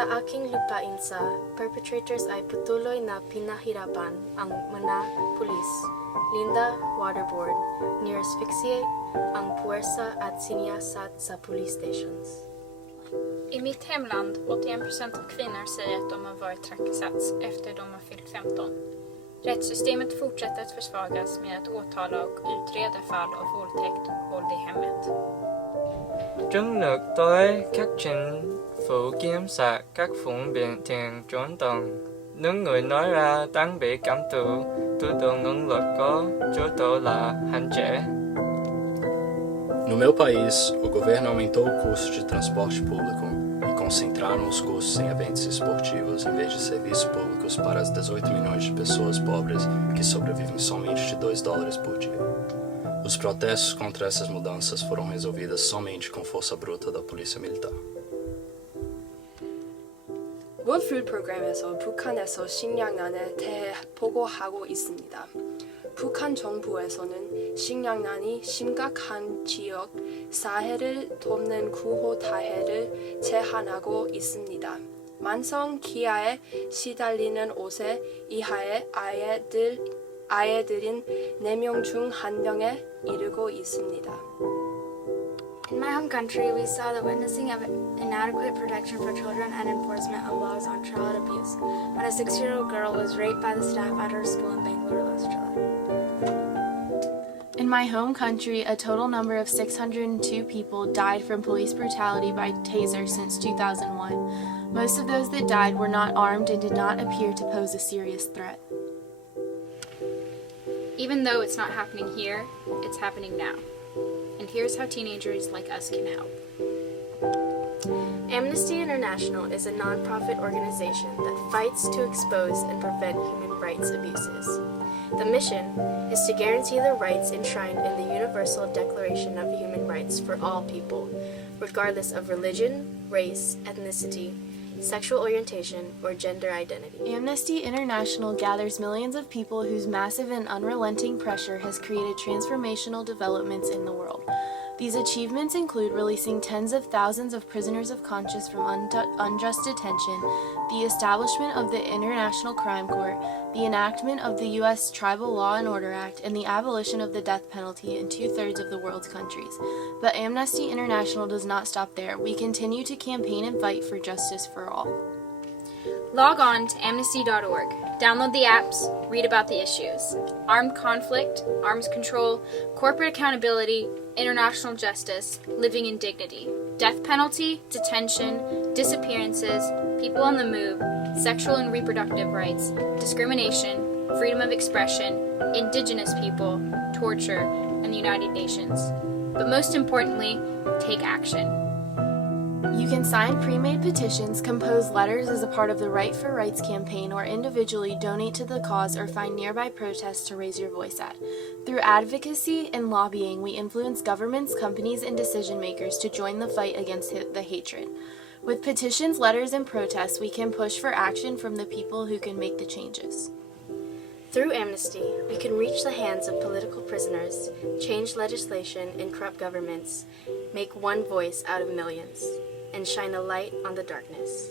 Sa aking lupainsa, perpetrators ay patuloy na pinahirapan ang mga pulis, Linda Waterboard, near-asphyxiate ang puwersa at siniyasat sa police stations. I mitt hemland, 81% av kvinnor säger att de har varit trakasserats efter de har fyllt 15. Rättssystemet fortsätter att försvagas med att åtala och utreda fall av våldtäkt och våld i hemmet. Trong nước tôi, các chính phủ kiểm soát các phương tiện truyền thông. Những người nói ra đang bị cảm thụ tượng năng lực có chỗ tổ là hạn chế. No meu país, o governo aumentou o custo de transporte público e concentraram os custos em eventos esportivos em vez de serviços públicos para as 18 milhões de pessoas pobres que sobrevivem somente de $2 por dia. Os protestos contra essas mudanças foram resolvidas somente com força bruta da polícia militar. World Food Program에서 북한에서 식량난에 대해 보고하고 있습니다. 북한 정부에서는 식량난이 심각한 지역 사회를 돕는 구호 다해를 제안하고 있습니다. 만성 기아에 시달리는 5세 이하의 아이들인 4명 중 1명에 이르고 있습니다. In my home country, we saw the witnessing of inadequate protection for children and enforcement of laws on child abuse when a 6-year-old girl was raped by the staff at her school in Bangalore last July. In my home country, a total number of 602 people died from police brutality by taser since 2001. Most of those that died were not armed and did not appear to pose a serious threat. Even though it's not happening here, it's happening now. And here's how teenagers like us can help. Amnesty International is a non-profit organization that fights to expose and prevent human rights abuses. The mission is to guarantee the rights enshrined in the Universal Declaration of Human Rights for all people, regardless of religion, race, ethnicity, sexual orientation, or gender identity. Amnesty International gathers millions of people whose massive and unrelenting pressure has created transformational developments in the world. These achievements include releasing tens of thousands of prisoners of conscience from unjust detention, the establishment of the International Crime Court, the enactment of the U.S. Tribal Law and Order Act, and the abolition of the death penalty in 2/3 of the world's countries. But Amnesty International does not stop there. We continue to campaign and fight for justice for all. Log on to amnesty.org, download the apps, read about the issues. Armed conflict, arms control, corporate accountability, international justice, living in dignity, death penalty, detention, disappearances, people on the move, sexual and reproductive rights, discrimination, freedom of expression, indigenous people, torture, and the United Nations. But most importantly, take action. You can sign pre-made petitions, compose letters as a part of the Right for Rights campaign, or individually donate to the cause or find nearby protests to raise your voice at. Through advocacy and lobbying, we influence governments, companies, and decision makers to join the fight against the hatred. With petitions, letters, and protests, we can push for action from the people who can make the changes. Through Amnesty, we can reach the hands of political prisoners, change legislation in corrupt governments, make one voice out of millions, and shine a light on the darkness.